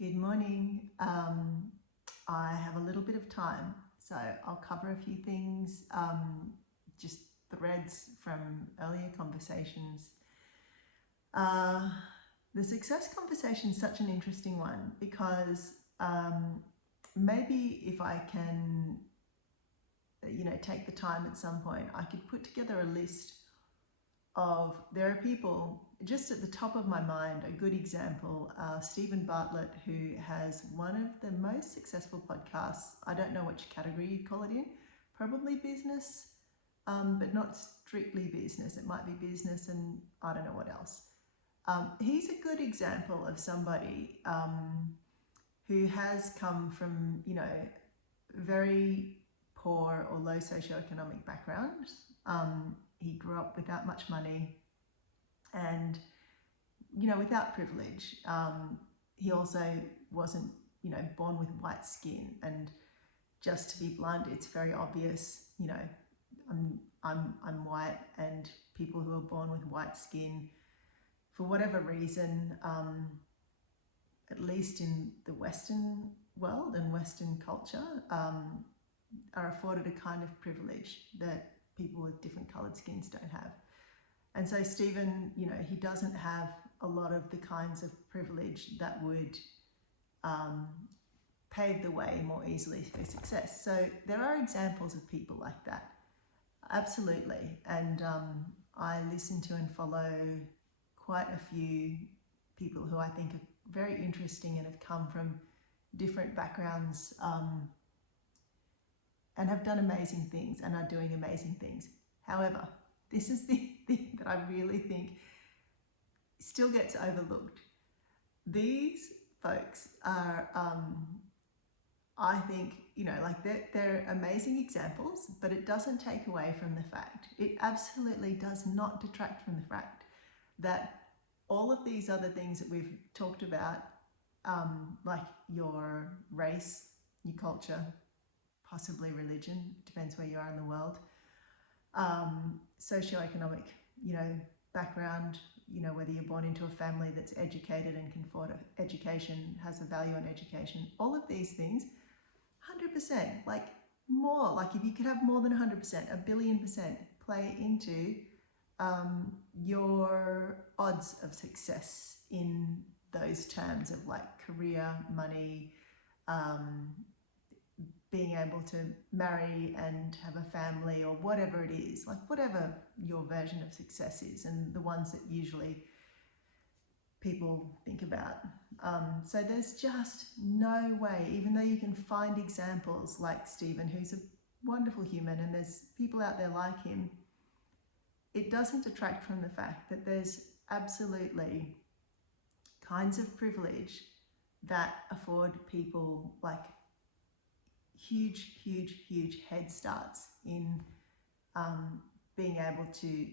Good morning. I have a little bit of time, so I'll cover a few things, just threads from earlier conversations. The success conversation is such an interesting one because maybe if I can, take the time at some point, I could put together a list of, there are people just at the top of my mind, a good example, Stephen Bartlett, who has one of the most successful podcasts. I don't know which category you'd call it in, probably business, but not strictly business. It might be business and I don't know what else. He's a good example of somebody who has come from, very poor or low socioeconomic backgrounds. He grew up without much money and, without privilege. He also wasn't, born with white skin. And just to be blunt, it's very obvious, I'm white, and people who are born with white skin, for whatever reason, at least in the Western world and Western culture, are afforded a kind of privilege that people with different coloured skins don't have. And so Stephen, he doesn't have a lot of the kinds of privilege that would pave the way more easily for success. So there are examples of people like that, absolutely. And I listen to and follow quite a few people who I think are very interesting and have come from different backgrounds and have done amazing things and are doing amazing things. However, this is the thing that I really think still gets overlooked. These folks are, I think, they're amazing examples, but it doesn't take away from the fact, it absolutely does not detract from the fact that all of these other things that we've talked about, like your race, your culture, possibly religion, depends where you are in the world, socioeconomic, background, whether you're born into a family that's educated and can afford education, has a value on education, all of these things, 100%, like more, like if you could have more than 100%, 1,000,000,000% play into your odds of success in those terms of like career, money, being able to marry and have a family, or whatever it is, like whatever your version of success is, and the ones that usually people think about. So there's just no way, even though you can find examples like Stephen, who's a wonderful human, and there's people out there like him, it doesn't detract from the fact that there's absolutely kinds of privilege that afford people like huge head starts in being able to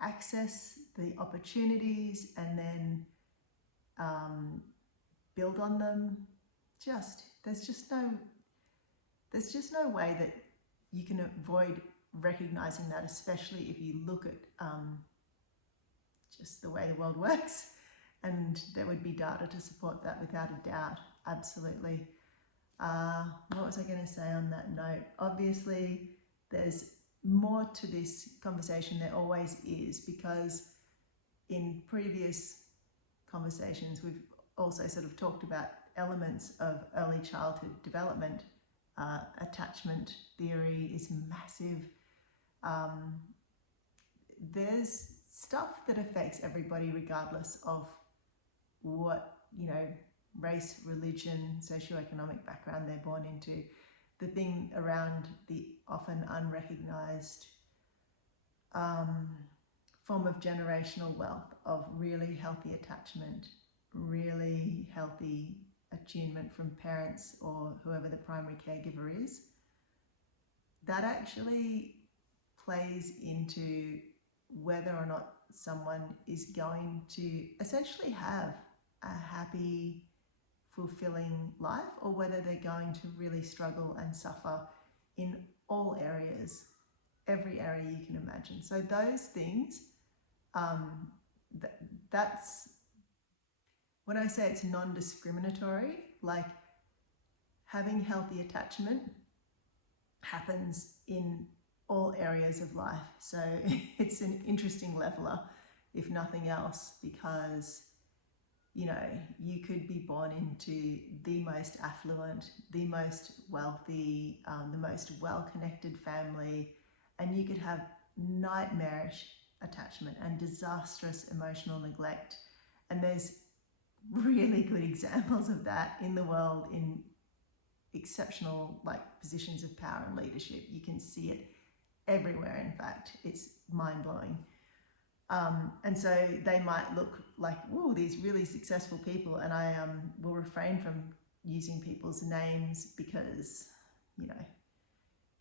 access the opportunities and then build on them. There's just no way that you can avoid recognizing that, especially if you look at just the way the world works, and there would be data to support that without a doubt, absolutely. What was I going to say on that note? Obviously, there's more to this conversation, there always is, because in previous conversations we've also sort of talked about elements of early childhood development. Attachment theory is massive. There's stuff that affects everybody regardless of what, race, religion, socioeconomic background they're born into. The thing around the often unrecognized form of generational wealth of really healthy attachment, really healthy attunement from parents or whoever the primary caregiver is, that actually plays into whether or not someone is going to essentially have a happy, fulfilling life, or whether they're going to really struggle and suffer in all areas, every area you can imagine. So those things, that's when I say it's non-discriminatory, like having healthy attachment happens in all areas of life. So it's an interesting leveler, if nothing else, because you know, you could be born into the most affluent, the most wealthy, the most well-connected family, and you could have nightmarish attachment and disastrous emotional neglect. And there's really good examples of that in the world in exceptional positions of power and leadership. You can see it everywhere. In fact, it's mind-blowing. And so they might look like, whoa, these really successful people, and I will refrain from using people's names because,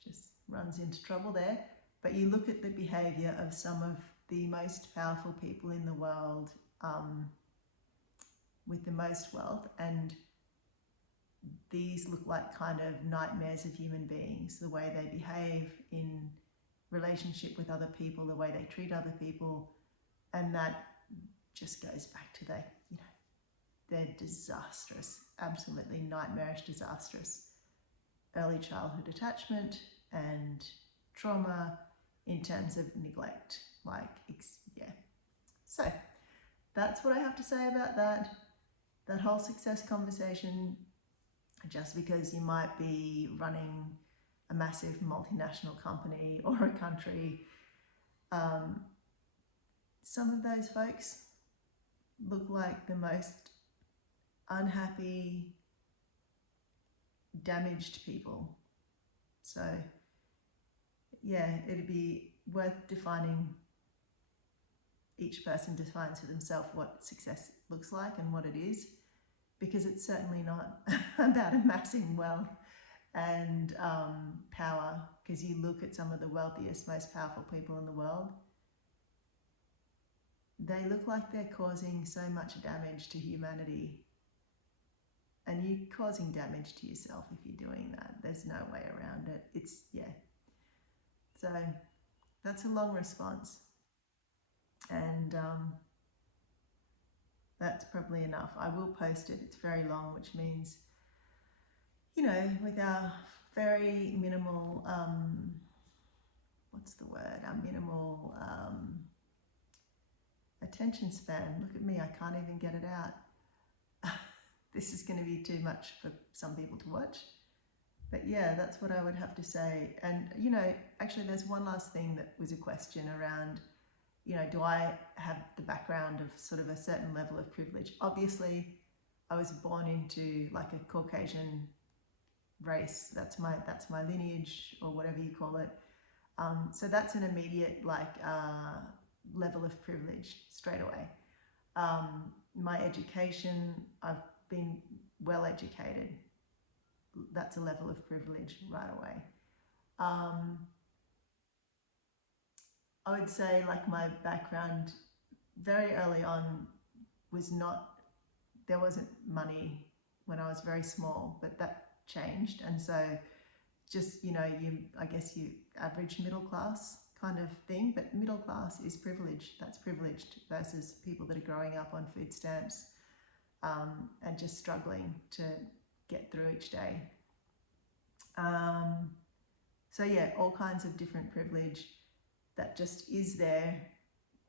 just runs into trouble there. But you look at the behavior of some of the most powerful people in the world with the most wealth, and these look like kind of nightmares of human beings, the way they behave in relationship with other people, the way they treat other people. And that just goes back to they're disastrous, absolutely nightmarish, disastrous early childhood attachment and trauma in terms of neglect. So that's what I have to say about that whole success conversation. Just because you might be running a massive multinational company or a country, some of those folks look like the most unhappy, damaged people. So yeah, it'd be worth defining. Each person defines for themselves what success looks like and what it is, because it's certainly not about amassing wealth and power. Because you look at some of the wealthiest, most powerful people in the world, they look like they're causing so much damage to humanity. And you're causing damage to yourself if you're doing that. There's no way around it. So that's a long response. And that's probably enough. I will post it. It's very long, which means, with our very minimal, our minimal attention span. Look at me, I can't even get it out. This is going to be too much for some people to watch. But yeah, that's what I would have to say. And, actually there's one last thing that was a question around, do I have the background of sort of a certain level of privilege? Obviously, I was born into a Caucasian race. That's my lineage, or whatever you call it. So that's an immediate level of privilege straight away. My education, I've been well educated. That's a level of privilege right away. I would say my background very early on was there wasn't money when I was very small, but that changed. And so just, I guess you average middle class kind of thing, but middle class is privileged. That's privileged versus people that are growing up on food stamps and just struggling to get through each day. So yeah, all kinds of different privilege that just is there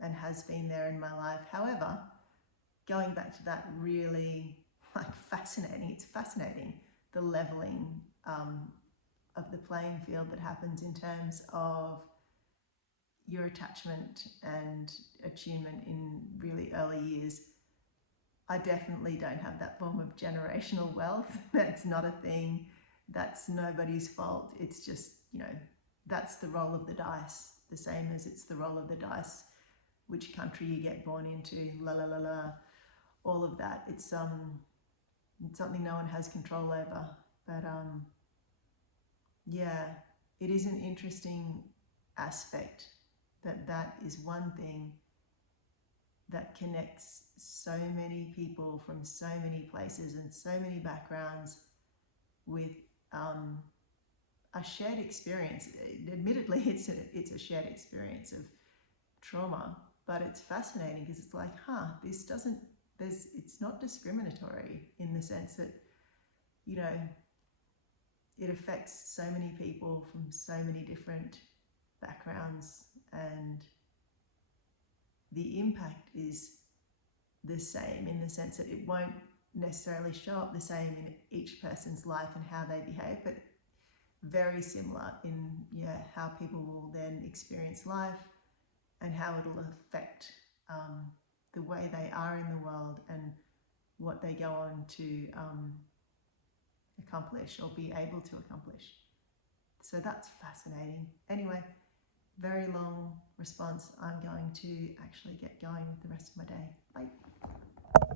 and has been there in my life. However, going back to that, really fascinating. It's fascinating, the leveling of the playing field that happens in terms of your attachment and attunement in really early years. I definitely don't have that form of generational wealth. That's not a thing. That's nobody's fault. It's just, that's the roll of the dice. The same as it's the roll of the dice which country you get born into, all of that. It's something no one has control over. But yeah, it is an interesting aspect that is one thing that connects so many people from so many places and so many backgrounds with a shared experience. Admittedly, it's a shared experience of trauma, but it's fascinating because it's this doesn't it's not discriminatory in the sense that, you know, it affects so many people from so many different backgrounds, and the impact is the same in the sense that it won't necessarily show up the same in each person's life and how they behave, but very similar in how people will then experience life and how it'll affect the way they are in the world and what they go on to accomplish or be able to accomplish. So that's fascinating. Anyway, very long response. I'm going to actually get going with the rest of my day. Bye.